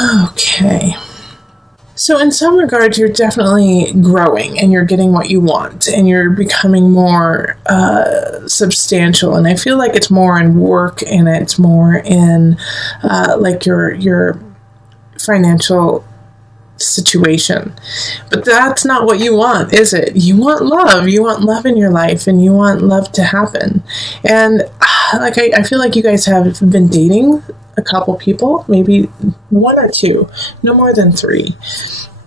Okay. So in some regards, you're definitely growing and you're getting what you want and you're becoming more substantial. And I feel like it's more in work and it's more in like your financial situation. But that's not what you want, is it? You want love. You want love in your life and you want love to happen. And like I feel like you guys have been dating a couple people, maybe one or two, no more than three.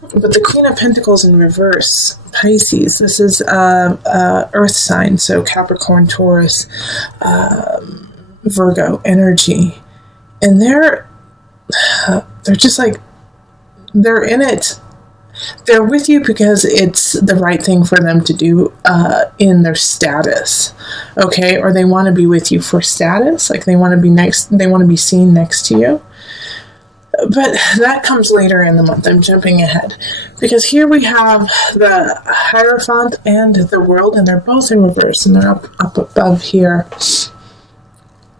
But the Queen of Pentacles in reverse, Pisces, this is Earth sign, so Capricorn, Taurus, Virgo energy. And they're just like, they're in it. They're with you because it's the right thing for them to do in their status, okay? Or they want to be with you for status, like they want to be seen next to you. But that comes later in the month. I'm jumping ahead because here we have the Hierophant and the World, and they're both in reverse, and they're up above here.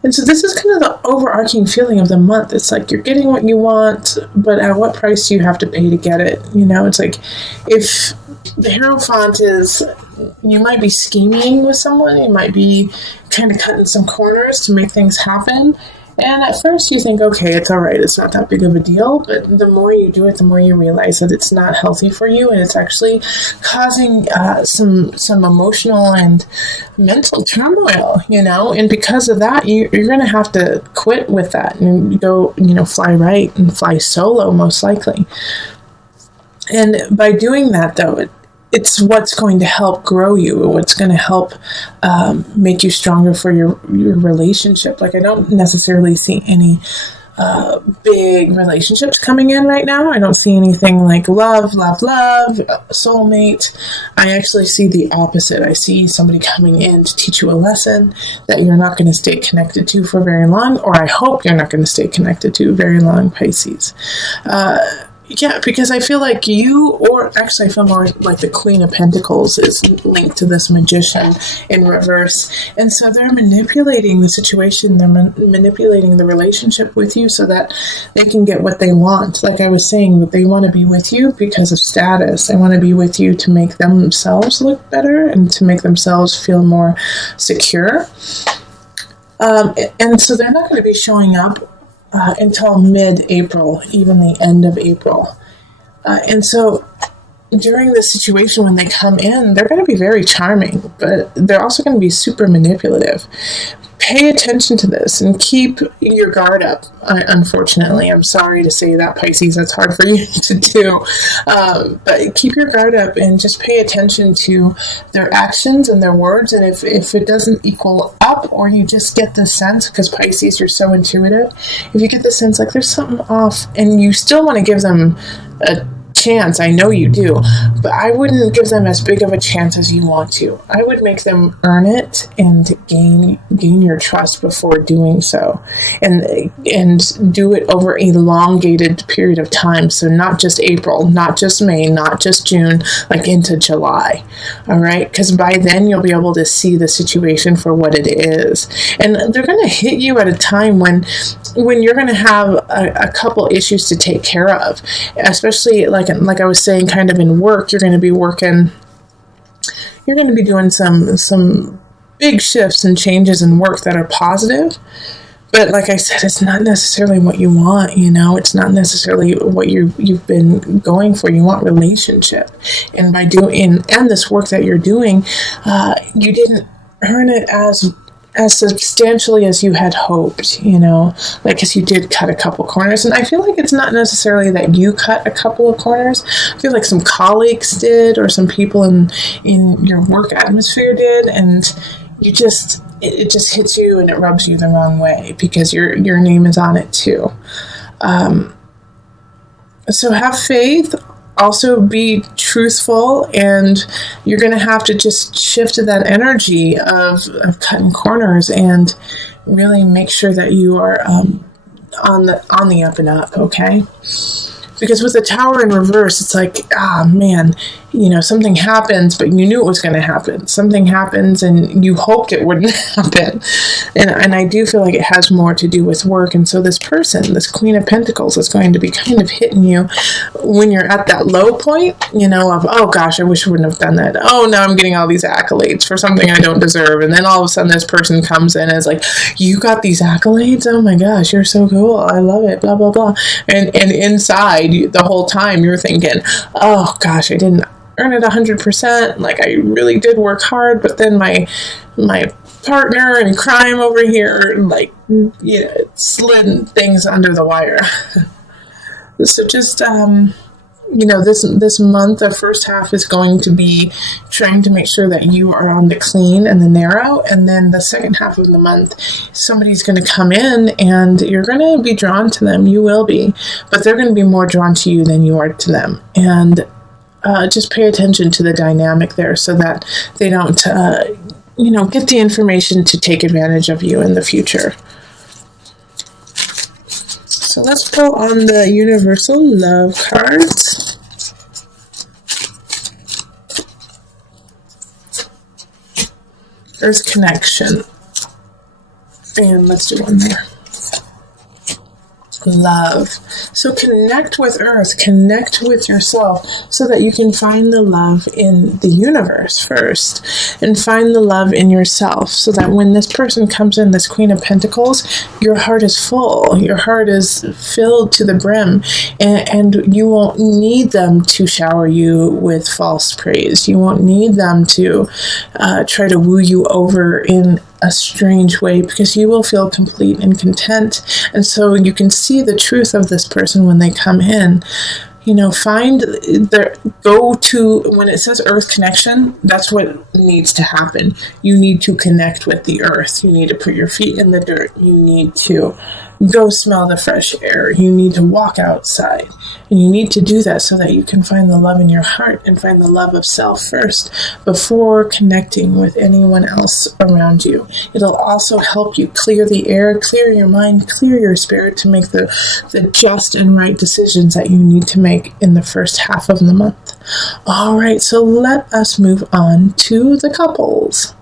And so this is kind of the overarching feeling of the month. It's like you're getting what you want, but at what price do you have to pay to get it? You know, it's like if the Hierophant is, you might be scheming with someone, you might be kind of cutting some corners to make things happen. And at first you think, okay, it's all right, it's not that big of a deal. But the more you do it, the more you realize that it's not healthy for you. And it's actually causing some emotional and mental turmoil, you know. And because of that, you're going to have to quit with that and go, fly right and fly solo, most likely. And by doing that, though, it's what's going to help grow you, what's going to help make you stronger for your relationship. Like, I don't necessarily see any big relationships coming in right now. I don't see anything like love, soulmate. I actually see the opposite. I see somebody coming in to teach you a lesson that you're not going to stay connected to for very long, or I hope you're not going to stay connected to very long, Pisces. Yeah, because I feel like I feel more like the Queen of Pentacles is linked to this Magician in reverse. And so they're manipulating the situation, they're manipulating the relationship with you so that they can get what they want. Like I was saying, they want to be with you because of status. They want to be with you to make themselves look better and to make themselves feel more secure. And so they're not going to be showing up until mid-April, even the end of April. And so during this situation, when they come in, they're going to be very charming, but they're also going to be super manipulative. Pay attention to this and keep your guard up. Unfortunately, I'm sorry to say that, Pisces, that's hard for you to do. But keep your guard up and just pay attention to their actions and their words. And if it doesn't equal up, or you just get the sense, because Pisces, you're so intuitive, if you get the sense like there's something off and you still want to give them a chance, I know you do, but I wouldn't give them as big of a chance as you want to. I would make them earn it and gain your trust before doing so, and do it over a elongated period of time. So not just April, not just May, not just June, like into July. All right, because by then you'll be able to see the situation for what it is, and they're going to hit you at a time when you're going to have a couple issues to take care of, especially like I was saying, kind of in work. You're going to be doing some big shifts and changes in work that are positive. But like I said, it's not necessarily what you want, it's not necessarily what you've been going for. You want relationship. And by doing this work that you're doing, you didn't earn it as substantially as you had hoped, because you did cut a couple corners. And I feel like it's not necessarily that you cut a couple of corners. I feel like some colleagues did, or some people in your work atmosphere did, and it just hits you and it rubs you the wrong way because your name is on it too. So have faith. Also be truthful, and you're going to have to just shift to that energy of cutting corners and really make sure that you are on the up and up, okay? Because with the Tower in reverse, it's like, man, something happens, but you knew it was going to happen. Something happens and you hoped it wouldn't happen. And I do feel like it has more to do with work. And so this person, this Queen of Pentacles, is going to be kind of hitting you when you're at that low point, of, oh gosh, I wish I wouldn't have done that. Oh, now I'm getting all these accolades for something I don't deserve. And then all of a sudden this person comes in and is like, you got these accolades? Oh my gosh, you're so cool. I love it, blah, blah, blah. And inside, the whole time you're thinking, oh gosh, I didn't earn it 100%. Like, I really did work hard, but then my partner in crime over here, slid things under the wire. So just, this month, the first half is going to be trying to make sure that you are on the clean and the narrow. And then the second half of the month, somebody's going to come in and you're going to be drawn to them. You will be, but they're going to be more drawn to you than you are to them. And just pay attention to the dynamic there so that they don't, get the information to take advantage of you in the future. So let's pull on the Universal Love cards. Earth Connection. And let's do one there. Love. So connect with Earth, connect with yourself so that you can find the love in the universe first and find the love in yourself so that when this person comes in, this Queen of Pentacles, your heart is full, your heart is filled to the brim, and you won't need them to shower you with false praise. You won't need them to try to woo you over in a strange way, because you will feel complete and content. And so you can see the truth of this person when they come in. Find when it says Earth Connection, that's what needs to happen. You need to connect with the earth. You need to put your feet in the dirt. You need to go smell the fresh air. You need to walk outside. And you need to do that so that you can find the love in your heart and find the love of self first before connecting with anyone else around you. It'll also help you clear the air, clear your mind, clear your spirit to make the just and right decisions that you need to make in the first half of the month. All right, so let us move on to the couples.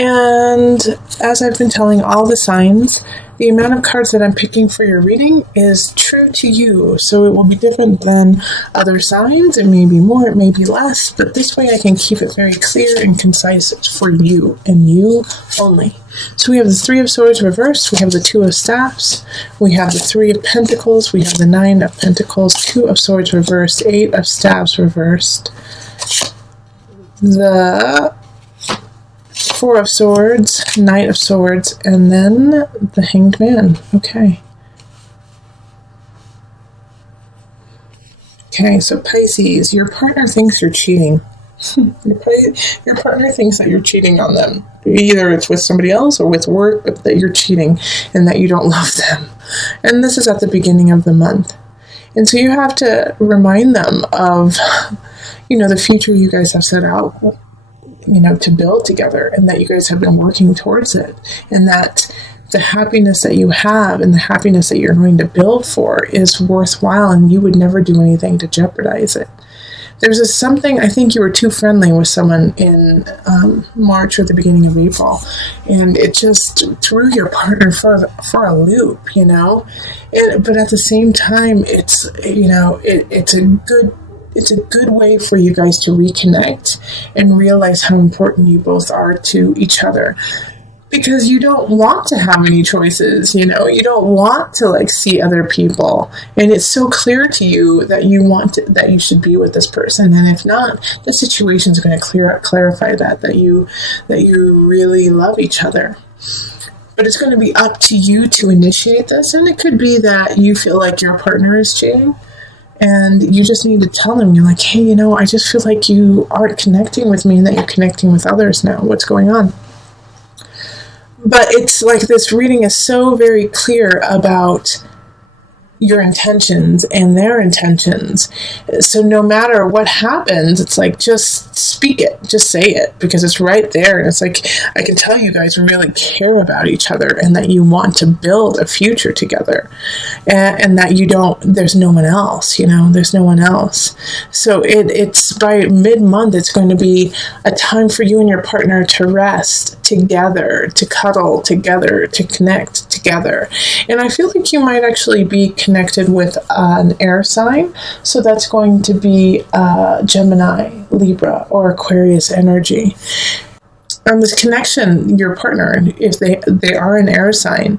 And as I've been telling all the signs, the amount of cards that I'm picking for your reading is true to you. So it will be different than other signs. It may be more, it may be less, but this way I can keep it very clear and concise for you and you only. So we have the Three of Swords reversed, we have the Two of Staffs, we have the Three of Pentacles, we have the Nine of Pentacles, Two of Swords reversed, Eight of Staffs reversed, the Four of Swords, Knight of Swords, and then the Hanged Man. Okay, so Pisces, your partner thinks you're cheating. Your partner thinks that you're cheating on them. Either it's with somebody else or with work, but that you're cheating and that you don't love them. And this is at the beginning of the month. And so you have to remind them of, the future you guys have set out, to build together, and that you guys have been working towards it, and that the happiness that you have and the happiness that you're going to build for is worthwhile, and you would never do anything to jeopardize it. There's something, I think you were too friendly with someone in March or the beginning of April, and it just threw your partner for a loop, but at the same time, it's it's a good way for you guys to reconnect and realize how important you both are to each other. Because you don't want to have any choices, you don't want to see other people. And it's so clear to you that that you should be with this person. And if not, the situation is going to clarify that you really love each other. But it's going to be up to you to initiate this. And it could be that you feel like your partner is cheating. And you just need to tell them, you're like, hey, I just feel like you aren't connecting with me and that you're connecting with others now. What's going on? But it's like this reading is so very clear about your intentions and their intentions. So no matter what happens, it's like, just speak it, just say it, because it's right there. And it's like, I can tell you guys really care about each other and that you want to build a future together, and that you don't, there's no one else, there's no one else. So it's by mid-month, it's going to be a time for you and your partner to rest together, to cuddle together, to connect together. And I feel like you might actually be connected with an air sign. So that's going to be Gemini, Libra, or Aquarius energy. And this connection, your partner, if they are an air sign,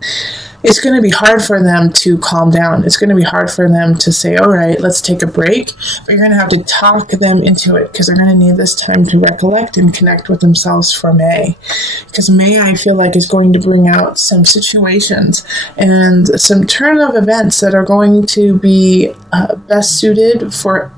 it's going to be hard for them to calm down. It's going to be hard for them to say, all right, let's take a break. But you're going to have to talk them into it, because they're going to need this time to recollect and connect with themselves for May. Because May, I feel like, is going to bring out some situations and some turn of events that are going to be best suited for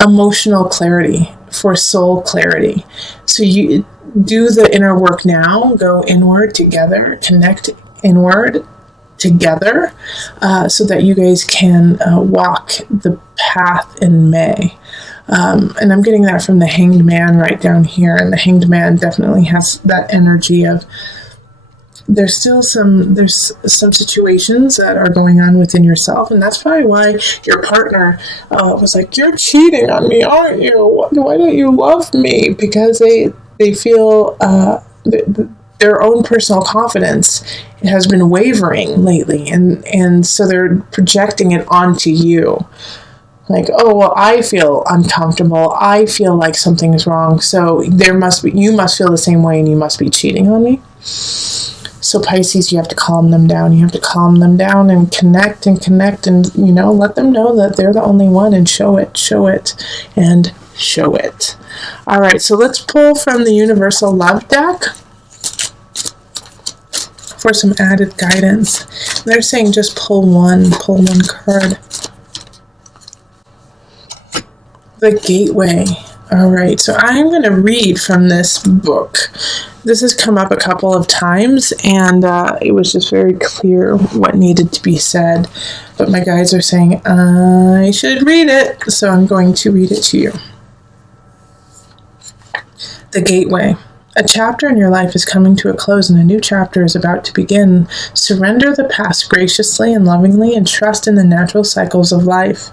emotional clarity, for soul clarity. So you do the inner work now, go inward together, connect inward together, so that you guys can walk the path in May. And I'm getting that from the Hanged Man right down here. And the Hanged Man definitely has that energy of, there's some situations that are going on within yourself, and that's probably why your partner was like, you're cheating on me, aren't you? Why don't you love me? Because they feel their own personal confidence has been wavering lately, and so they're projecting it onto you. Like, oh, well, I feel uncomfortable. I feel like something is wrong. So you must feel the same way, and you must be cheating on me. So Pisces, you have to calm them down. You have to calm them down and connect and let them know that they're the only one, and show it, and show it. All right, so let's pull from the Universal Love deck for some added guidance. They're saying just pull one card. The Gateway. All right, so I'm going to read from this book. This has come up a couple of times, and it was just very clear what needed to be said. But my guides are saying I should read it, so I'm going to read it to you. The Gateway. A chapter in your life is coming to a close, and a new chapter is about to begin. Surrender the past graciously and lovingly, and trust in the natural cycles of life.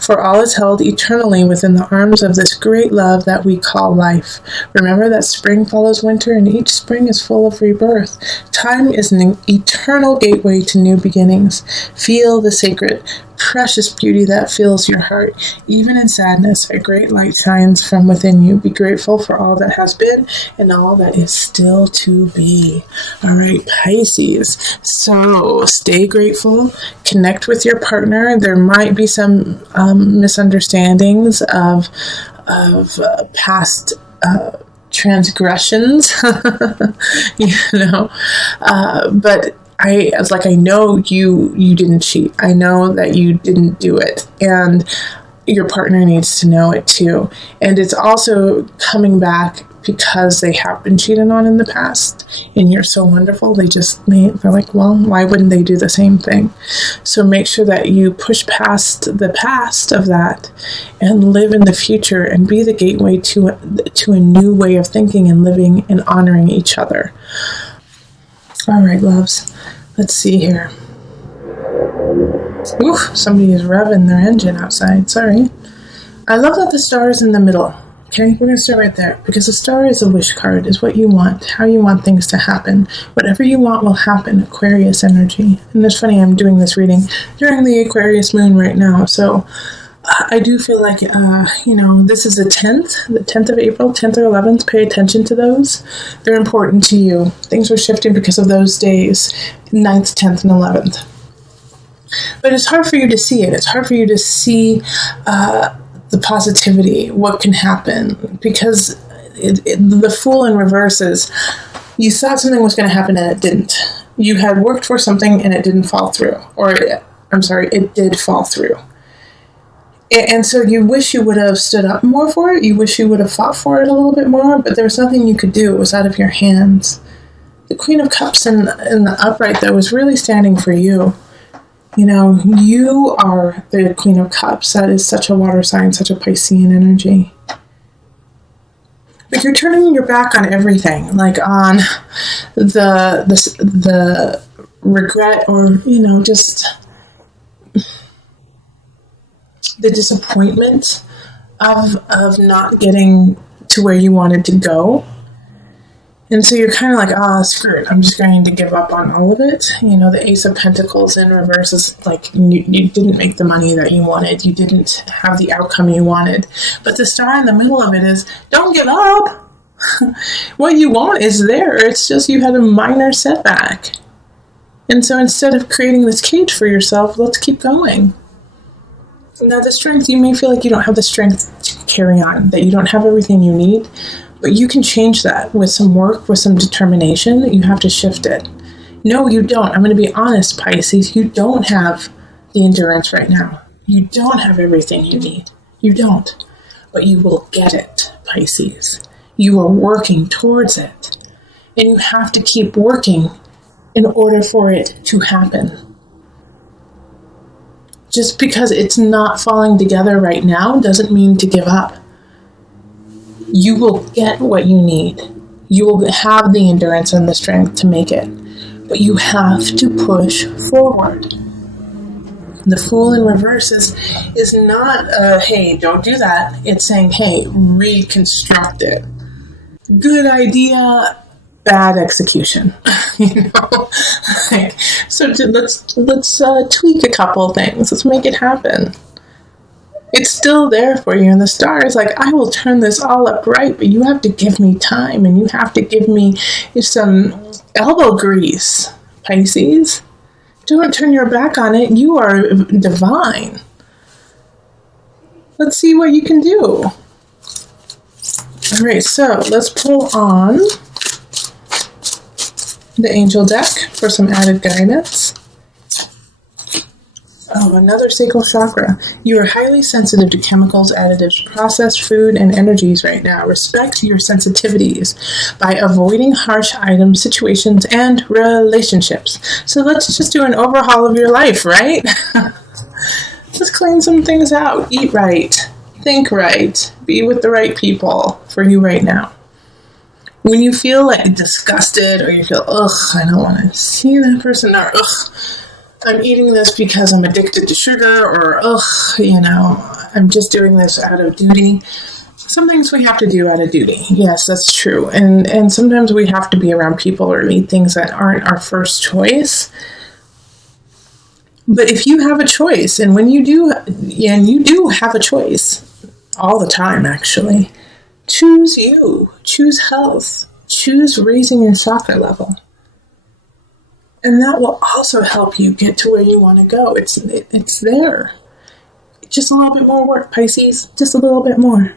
For all is held eternally within the arms of this great love that we call life. Remember that spring follows winter, and each spring is full of rebirth. Time is an eternal gateway to new beginnings. Feel the sacred, precious beauty that fills your heart. Even in sadness, a great light shines from within you. Be grateful for all that has been and all that is still to be. All right, Pisces. So stay grateful. Connect with your partner. There might be some misunderstandings of past transgressions, but I know you didn't cheat. I know that you didn't do it, and your partner needs to know it too. And it's also coming back because they have been cheated on in the past, and you're so wonderful. They're like, well, why wouldn't they do the same thing? So make sure that you push past the past of that and live in the future, and be the gateway to a new way of thinking and living and honoring each other. All right, loves. Let's see here. Ooh, somebody is revving their engine outside. Sorry. I love that the star is in the middle. Okay, we're going to start right there, because the star is a wish card, is what you want, how you want things to happen. Whatever you want will happen, Aquarius energy. And it's funny, I'm doing this reading during the Aquarius moon right now, so I do feel like, this is the 10th of April, 10th or 11th. Pay attention to those. They're important to you. Things are shifting because of those days, 9th, 10th, and 11th. But it's hard for you to see it. It's hard for you to see the positivity, what can happen, because the Fool in reverse is, you thought something was going to happen and it didn't. You had worked for something and it didn't fall through. It did fall through. And so you wish you would have stood up more for it. You wish you would have fought for it a little bit more, but there was nothing you could do. It was out of your hands. The Queen of Cups in the upright, though, was really standing for you. You know, you are the Queen of Cups. That is such a water sign, such a Piscean energy. Like you're turning your back on everything, like on the regret, or you know, just the disappointment of not getting to where you wanted to go. And so you're kind of like, screw it. I'm just going to give up on all of it. You know, the Ace of Pentacles in reverse is like you didn't make the money that you wanted. You didn't have the outcome you wanted. But the star in the middle of it is, don't give up. What you want is there. It's just you had a minor setback. And so instead of creating this cage for yourself, let's keep going. Now the strength, you may feel like you don't have the strength to carry on, that you don't have everything you need. But you can change that with some work, with some determination. You have to shift it. No, you don't. I'm going to be honest, Pisces. You don't have the endurance right now. You don't have everything you need. You don't. But you will get it, Pisces. You are working towards it. And you have to keep working in order for it to happen. Just because it's not falling together right now doesn't mean to give up. You will get what you need. You will have the endurance and the strength to make it. But you have to push forward. The Fool in reverse is not, hey, don't do that. It's saying, hey, reconstruct it. Good idea, bad execution. You know? So let's tweak a couple things. Let's make it happen. It's still there for you, and the star is like, I will turn this all up right, but you have to give me time, and you have to give me some elbow grease, Pisces. Don't turn your back on it. You are divine. Let's see what you can do. All right, so let's pull on the angel deck for some added guidance. Oh, another sacral chakra. You are highly sensitive to chemicals, additives, processed food, and energies right now. Respect your sensitivities by avoiding harsh items, situations, and relationships. So let's just do an overhaul of your life, right? Let's clean some things out. Eat right. Think right. Be with the right people for you right now. When you feel like disgusted, or you feel, I don't want to see that person, or I'm eating this because I'm addicted to sugar, or, I'm just doing this out of duty. Some things we have to do out of duty. Yes, that's true. And sometimes we have to be around people or eat things that aren't our first choice. But if you have a choice, and when you do, and you do have a choice all the time, actually, choose you, choose health, choose raising your chakra level. And that will also help you get to where you want to go. It's there. Just a little bit more work, Pisces. Just a little bit more.